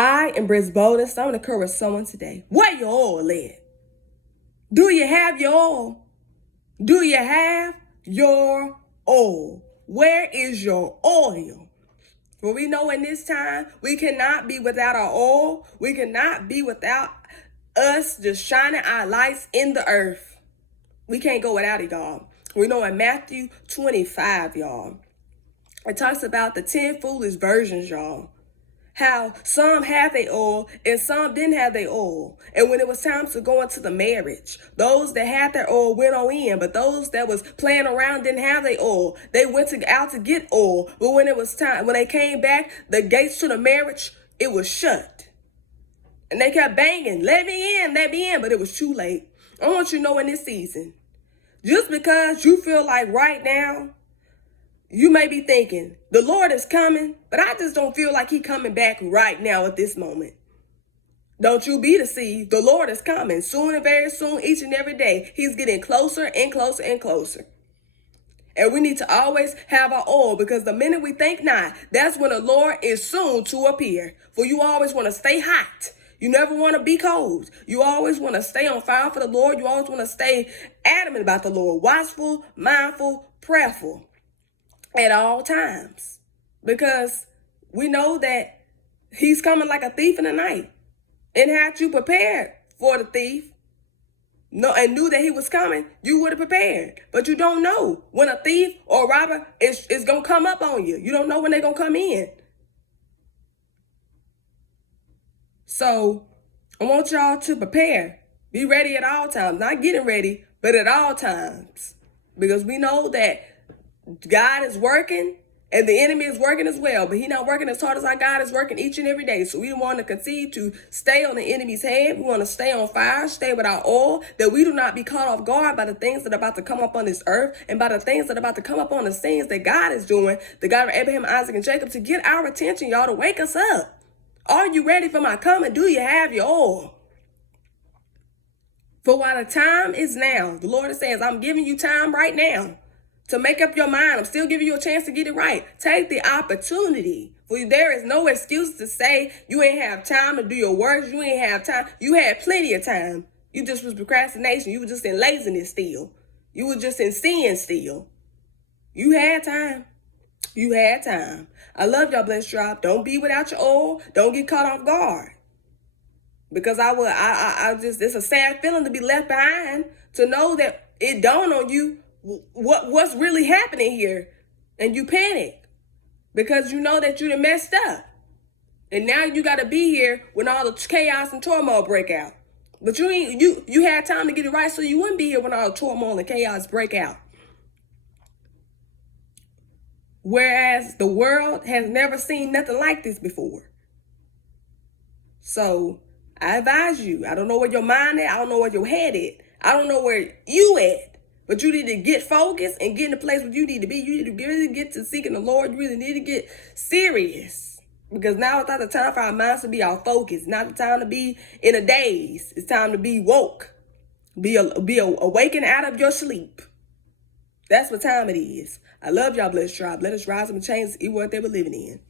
I embrace boldness. I'm going to encourage someone today. Where your oil at? Do you have your oil? Do you have your oil? Where is your oil? For we know in this time, we cannot be without our oil. We cannot be without us just shining our lights in the earth. We can't go without it, y'all. We know in Matthew 25, y'all, it talks about the 10 foolish virgins, y'all. How some had their oil and some didn't have their oil. And when it was time to go into the marriage, those that had their oil went on in, but those that was playing around didn't have their oil. They went out to get oil. But when it was time, when they came back, the gates to the marriage, it was shut. And they kept banging, let me in, but it was too late. I want you to know in this season, just because you feel like right now, you may be thinking, the Lord is coming, but I just don't feel like He's coming back right now at this moment. Don't you be deceived. The Lord is coming soon and very soon, each and every day. He's getting closer and closer and closer. And we need to always have our oil, because the minute we think not, that's when the Lord is soon to appear. For you always want to stay hot. You never want to be cold. You always want to stay on fire for the Lord. You always want to stay adamant about the Lord. Watchful, mindful, prayerful at all times. Because we know that He's coming like a thief in the night. And had you prepared for the thief, and knew that he was coming, you would have prepared. But you don't know when a thief or a robber is going to come up on you. You don't know when they're going to come in. So I want y'all to prepare. Be ready at all times. Not getting ready, but at all times. Because we know that God is working and the enemy is working as well. But He's not working as hard as our God is working each and every day. So we want to continue to stay on the enemy's head. We want to stay on fire, stay with our oil, that we do not be caught off guard by the things that are about to come up on this earth and by the things that are about to come up on the scenes that God is doing, the God of Abraham, Isaac, and Jacob, to get our attention, y'all, to wake us up. Are you ready for my coming? Do you have your oil? For while the time is now, the Lord says, I'm giving you time right now to make up your mind. I'm still giving you a chance to get it right. Take the opportunity. For there is no excuse to say you ain't have time to do your work. You ain't have time. You had plenty of time. You just was procrastination. You were just in laziness still. You were just in sin still. You had time. You had time. I love y'all, blessed tribe. Don't be without your oil. Don't get caught off guard. Because it's a sad feeling to be left behind, to know that it dawned on you what's really happening here. And you panic because you know that you done messed up. And now you got to be here when all the chaos and turmoil break out. But you had time to get it right, so you wouldn't be here when all the turmoil and chaos break out. Whereas the world has never seen nothing like this before. So I advise you, I don't know where your mind at, I don't know where your head at, I don't know where you at, but you need to get focused and get in the place where you need to be. You need to really get to seeking the Lord. You really need to get serious, because now it's not the time for our minds to be our focus. Not the time to be in a daze. It's time to be woke. Be awakened out of your sleep. That's what time it is. I love y'all, blessed tribe. Let us rise up and change the world that we're living in.